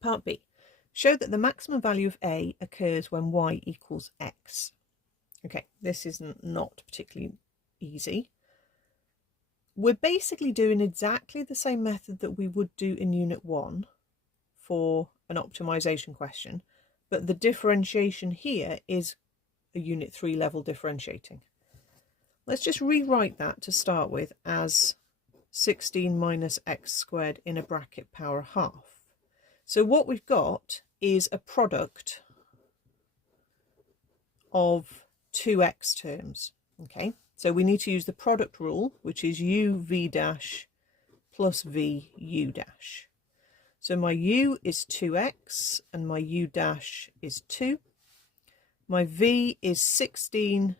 Part B. Show that the maximum value of A occurs when y equals x. Okay, this is not particularly easy. We're basically doing exactly the same method that we would do in Unit 1 for an optimization question, but the differentiation here is a Unit 3 level differentiating. Let's just rewrite that to start with as 16 minus x squared in a bracket power half. So what we've got is a product of two x terms. Okay, so we need to use the product rule, which is u v dash plus v u dash. So my u is 2x and my u dash is 2. My v is 16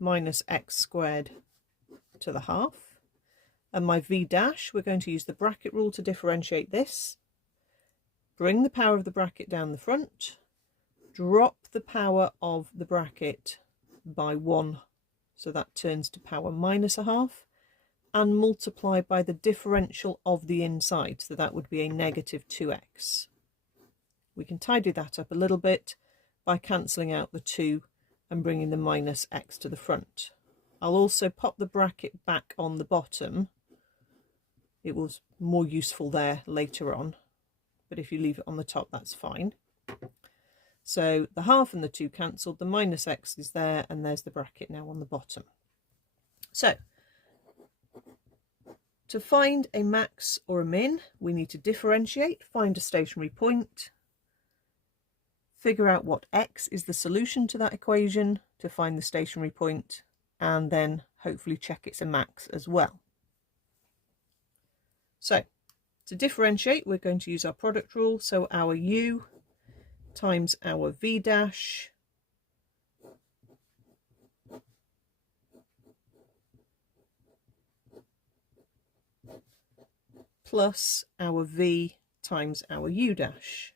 minus x squared to the half. And my v dash, we're going to use the bracket rule to differentiate this. Bring the power of the bracket down the front. Drop the power of the bracket by 1. So that turns to power minus a half. And multiply by the differential of the inside. So that would be a negative 2x. We can tidy that up a little bit by cancelling out the 2 and bringing the minus x to the front. I'll also pop the bracket back on the bottom. It was more useful there later on, but if you leave it on the top, that's fine. So the half and the 2 cancelled, the minus x is there, and there's the bracket now on the bottom. So to find a max or a min, we need to differentiate, find a stationary point, figure out what x is the solution to that equation to find the stationary point, and then hopefully check it's a max as well. So to differentiate, we're going to use our product rule. So our u times our v dash plus our v times our u dash.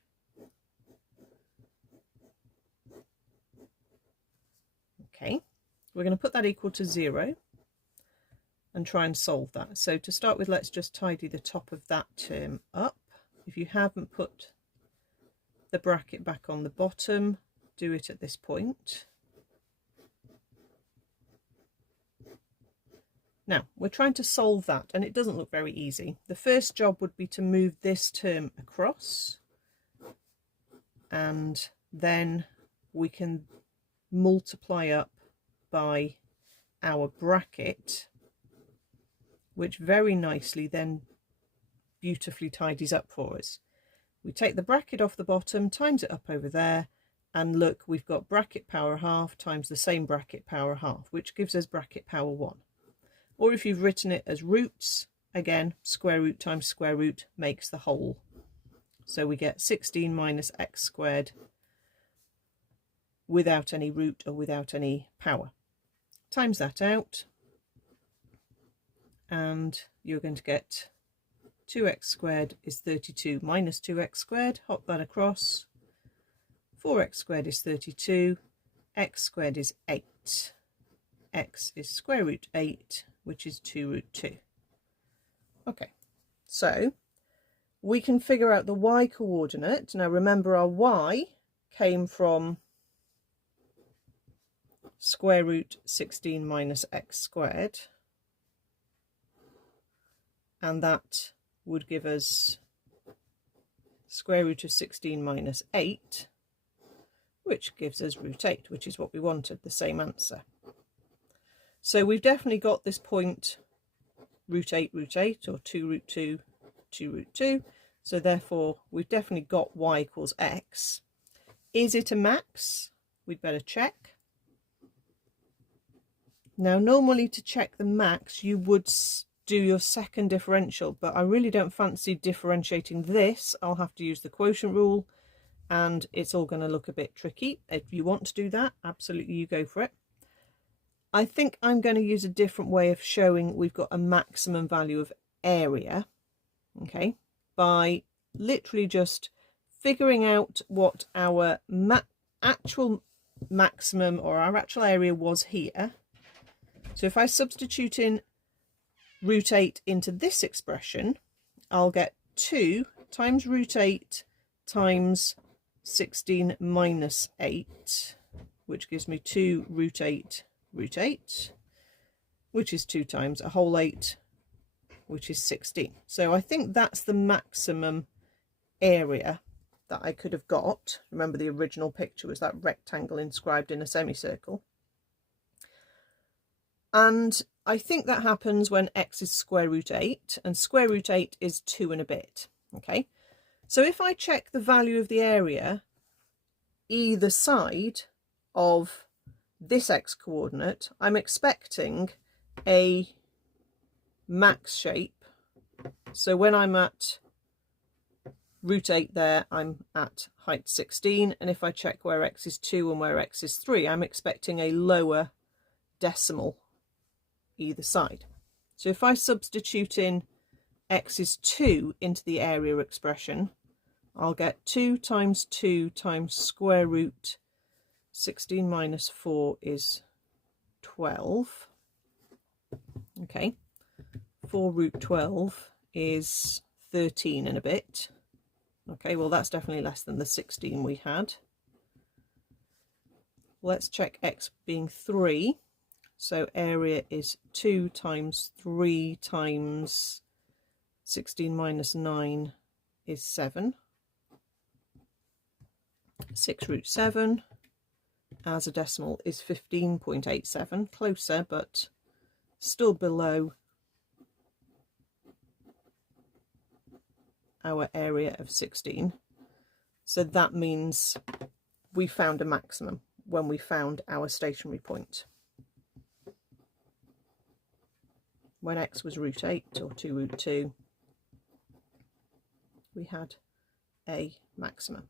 Okay, we're going to put that equal to 0 and try and solve that. So to start with, let's just tidy the top of that term up. If you haven't put the bracket back on the bottom, do it at this point. Now, we're trying to solve that, and it doesn't look very easy. The first job would be to move this term across, and then we can multiply up by our bracket, which very nicely then beautifully tidies up for us. We take the bracket off the bottom, times it up over there, and look, we've got bracket power half times the same bracket power half, which gives us bracket power 1. Or if you've written it as roots, again, square root times square root makes the whole. So we get 16 minus x squared without any root or without any power. Times that out, and you're going to get 2x squared is 32 minus 2x squared. Hop that across. 4x squared is 32. X squared is 8. X is square root 8, which is 2 root 2. Okay, so we can figure out the y coordinate. Now remember, our y came from square root 16 minus x squared, and that would give us square root of 16 minus 8, which gives us root 8, which is what we wanted, the same answer. So we've definitely got this point root 8, or 2 root 2, 2 root 2. So therefore, we've definitely got y equals x. Is it a max? We'd better check. Now, normally to check the max, you would do your second differential, but I really don't fancy differentiating this. I'll have to use the quotient rule, and it's all going to look a bit tricky. If you want to do that, absolutely, you go for it. I think I'm going to use a different way of showing we've got a maximum value of area, okay, by literally just figuring out what our actual maximum or our actual area was here. So if I substitute in root 8 into this expression, I'll get 2 times root 8 times 16 minus 8, which gives me 2 root 8 root 8, which is 2 times a whole 8, which is 16. So I think that's the maximum area that I could have got. Remember, the original picture was that rectangle inscribed in a semicircle. And I think that happens when x is square root 8, and square root 8 is 2 and a bit. Okay, so if I check the value of the area either side of this x coordinate, I'm expecting a max shape. So when I'm at root 8 there, I'm at height 16, and if I check where x is 2 and where x is 3, I'm expecting a lower decimal either side. So if I substitute in x is 2 into the area expression, I'll get 2 times 2 times square root 16 minus 4 is 12. Okay, 4 root 12 is 13 and a bit. Okay, well that's definitely less than the 16 we had. Let's check x being 3. So area is 2 times 3 times 16 minus 9 is 7. 6 root 7 as a decimal is 15.87. Closer, but still below our area of 16. So that means we found a maximum when we found our stationary point. When x was root 8 or 2 root 2, we had a maximum.